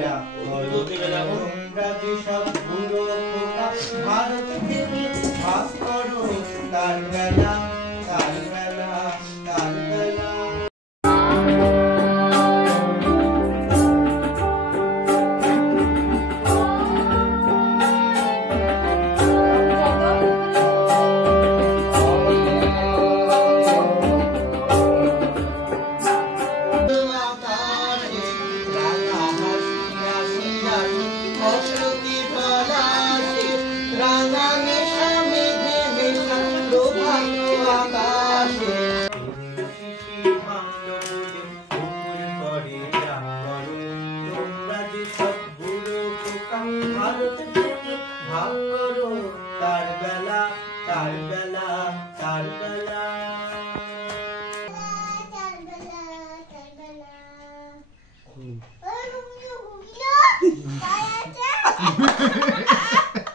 ডাক করো তোমরা যে সব বুড়ো খোকা ভারত থেকে ভাগ করো তার বেলা তার বেলা তার বেলা ভারত থেকে ভাগ করো তার বেলা তার বেলা তার বেলা Hãy subscribe cho kênh Ghiền Mì Gõ để không bỏ lỡ những video hấp dẫn